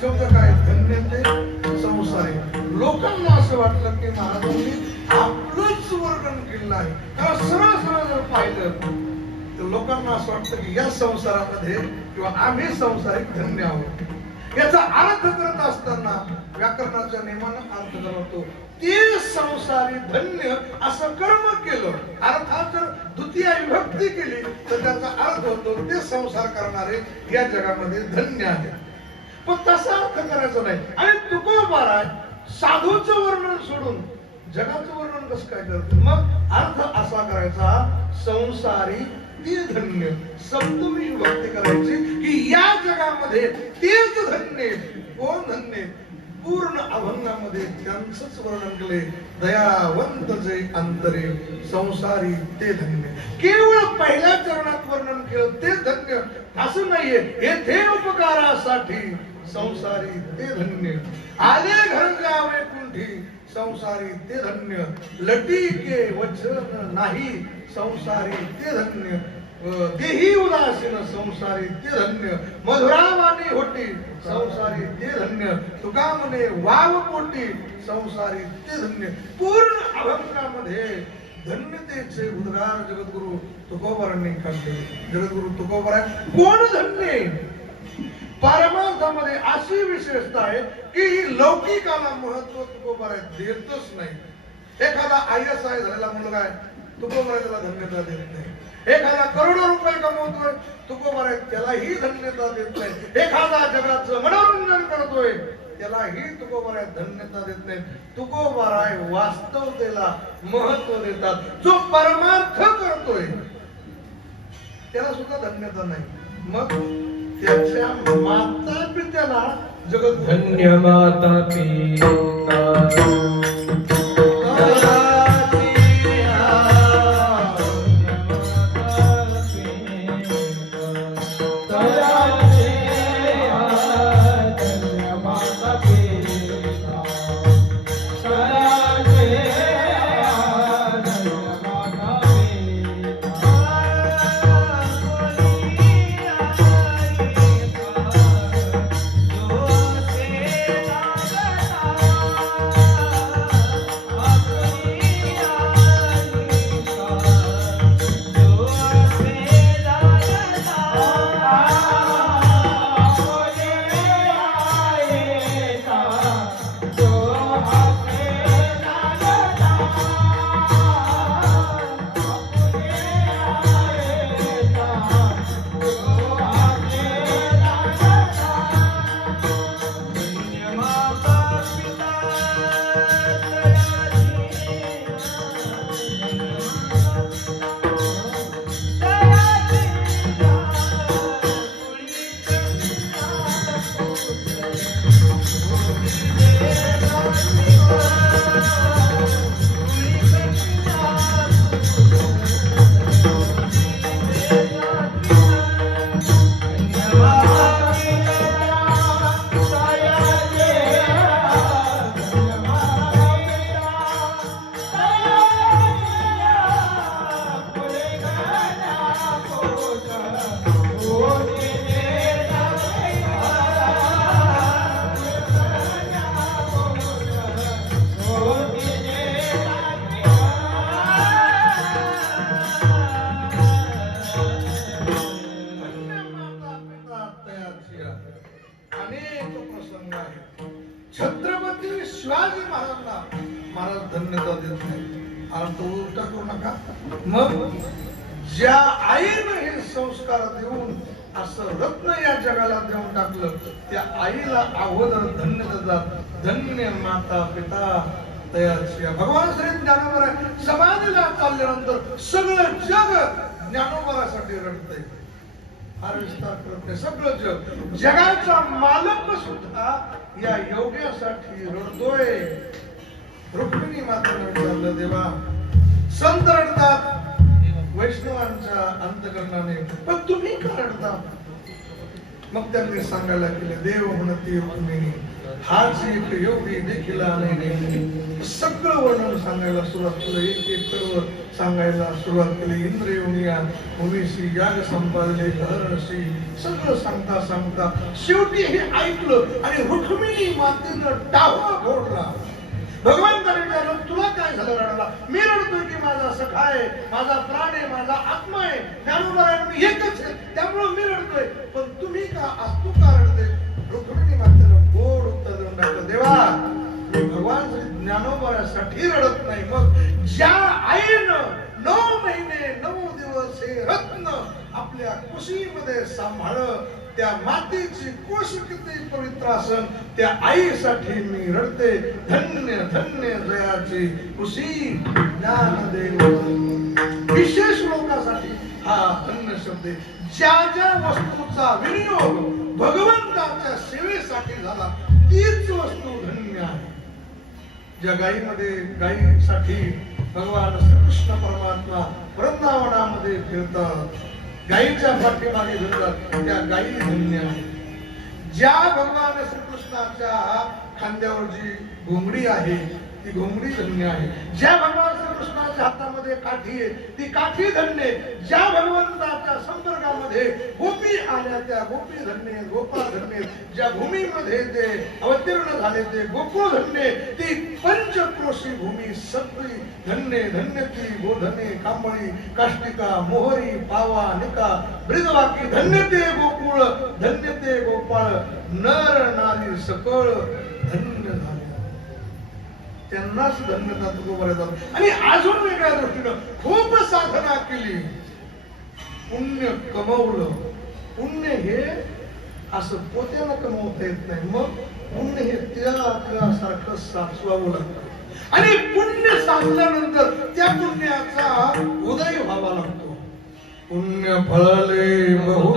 शब्द काय? धन्य ते संसारिक लोकांना असं वाटलं की महाराजांनी आपलंच वर्णन केलं आहे. कारण सरळ सरळ जर पाहिलं तर लोकांना असं वाटतं की या संसारामध्ये किंवा आम्ही संसारिक धन्य आहोत. याचा अर्थ करत असताना व्याकरणाच्या नियमानं अर्थ करतो ते संसारी धन्य असं कर्म केलं. अर्थात जर द्वितीय विभक्ती केली तर त्याचा अर्थ होतो ते संसार करणारे या जगामध्ये धन्य आहे पण तसा अर्थ करायचा नाही. आणि तुकोबाराय साधूचं वर्णन सोडून जगाचं वर्णन कसं काय करतं मग अर्थ असा करायचा संसारी ते धन्य सप्तमी विभक्ती करायची की या जगामध्ये तेच धन्य कोण धन्य? पूर्ण अभंगामध्ये त्यांचंच वर्णन केले दयावंत जे अंतरे संसारी ते धन्य. केवळ पहिल्या चरणात वर्णन केलं ते धन्य. असं नाहीये. येथे उपकारासाठी संसारी ते धन्य. आले घर जावे कुंठी. संसारी ते धन्य. लटीके वचन नाही संसारी ते धन्य. तेही देही उदासीन संसारी ते धन्य. मधुरावानी होती संसारी ते धन्य. तुका म्हणे वाव पोटी संसारी ते धन्य. पूर्ण अभंगामध्ये धन्यतेचे उद्गार जगद्गुरु तुकोबरांनी काढले. जगद्गुरु तुकोबारा कोण धन्य? पारमार्थामध्ये अशी विशेषता आहे की ही लौकिकाला महत्त्व तुकोबारा देतच नाही. एखादा आय एस आय झालेला मुलगा आहे तुकोबारा त्याला धन्यता देत नाही. एखादा करोडो रुपये कमवतोय तुकोबारा त्यालाही धन्यता देत नाही. एखादा जगाचं मनोरंजन करतोय त्यालाही तुकोबाराय धन्यता देत नाही. तुकोबाराय वास्तवतेला महत्त्व देतात. जो परमार्थ करतोय त्याला सुद्धा धन्यता नाही. मग त्याच्या माता पित्याला जगत धन्य माता पिता Bye. महाराज धन्यता देत नाही. अर्थ उलटा करू नका. मग ज्या आईनं हे संस्कार देऊन असं रत्न या जगाला देऊन टाकलं त्या आईला अगोदर धन्य देतात धन्य माता पिता तयार भगवान श्री ज्ञानोबा समाधीला चालल्यानंतर सगळं जग ज्ञानोबरासाठी रडतंय. फार विस्तार करत नाही सगळं जग. जगाचा मालक सुद्धा या योग्यासाठी रडतोय. रुक्मिणी माताने विचारलं देवा. संत रडतात. वैष्णवांच्या अंतकरणाने. पण तुम्ही का रडता मग त्यांनी सांगायला केले देव म्हणती रुक्मिणी हाच एक योगी देखील सगळं वर्णन सांगायला सुरुवात केलं. एक एक सर्व सांगायला सुरुवात केली. इंद्रयोनिया भूमीशी याग संपादले धरणशी सगळं सांगता सांगता शेवटी हे ऐकलं आणि रुक्मिणी मातेनं डावा घोडला. भगवान विचारलं तुला काय झालं रडायला? मी रडतोय की माझा सखा आहे माझा प्राण आहे माझा आत्मा आहे. ज्ञानोबा आहे मी एकच आहे. त्यामुळं मी रडतोय. पण तुम्ही का आज तू? का रडते रुक्मिणी मातेनं गोड उत्तर देऊन देवा मी भगवान श्री रडत नाही. मग ज्या आईनं नऊ महिने नऊ दिवस हे रत्न आपल्या कुशीमध्ये सांभाळ त्या मातेची कुश किती पवित्र असन त्या आईसाठी मी रडते. धन्य धन्य जयाची कुशी ज्ञानदेव. विशेष लोकांसाठी हा धन्य शब्द ज्या ज्या वस्तूचा विनियोग भगवंताच्या सेवेसाठी झाला तीच वस्तू धन्य आहे. ज्या गायीमध्ये गायीसाठी भगवान श्रीकृष्ण परमात्मा वृंदावनामध्ये फिरतात गायीच्या पाठीमागे फिरतात त्या गायी धन्य ज्या भगवान श्रीकृष्णाच्या खांद्यावर जी घोंगडी आहे ती घोंगडी धन्य आहे. ज्या भगवान श्रीकृष्णाच्या हातामध्ये काठी आहे ती काठी धन्य ज्या भगवंताच्या संपर्कामध्ये गोपी आल्या त्या गोपी धन्य आहेत, गोपा धन्य ज्या भूमीमध्ये ते अवतीर्ण झाले ते गोकुळ धन्य ती पंचक्रोशी भूमी सगळी धन्य धन्य ती गोधने कांबळी काष्टिका मोहरी पावा निका ब्रिजवाकी धन्य ते गोकुळ धन्य ते गोपाळ नर नारी सकळ धन्य त्यांना त्यांनाच धन्यता जातो आणि अजून वेगळ्या दृष्टीनं खूप साधना केली. पुण्य कमवलं. पुण्य हे असं पोत्याला कमवता येत नाही. मग पुण्य हे तिळासारखं साचवावं लागतं. आणि पुण्य साचल्यानंतर त्या पुण्याचा उदय व्हावा लागतो. पुण्य फळले बहु